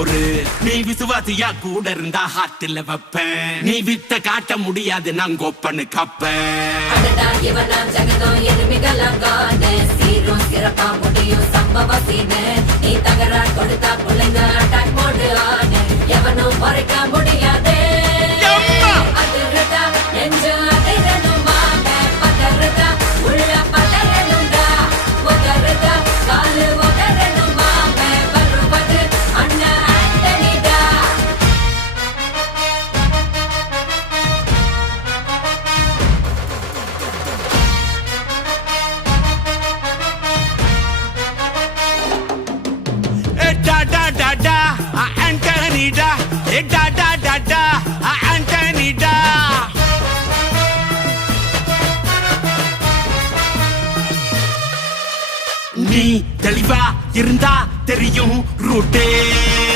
பொறு. நீ விசுவாசியா கூட இருந்தா ஹார்ட்ல வைப்பேன். நீ வித்த காட்ட முடியாது நான் கோப்பனு கப்பேன். இவனாம் ஜெகதம் எருமிகளாங்கான சீரும் சிறப்பா முடியும் சம்பவ சீனு. நீ தகராறு கொடுத்தா பிள்ளைங்க அட்டாக் மோடு ஆனு. எவனும் மறைக்க முடியாதே. அதிர்றதா நெஞ்சு அதிரணுமாங்க. பதறதா உள்ள பதறணுண்டா. உதறதா காலு உதறணுமாங்க. வருவது அண்ணன் ஆண்டனிடா. Antonida, Antonida. நீ தெளிவா இருந்தா தெரியும் ரூட்டே.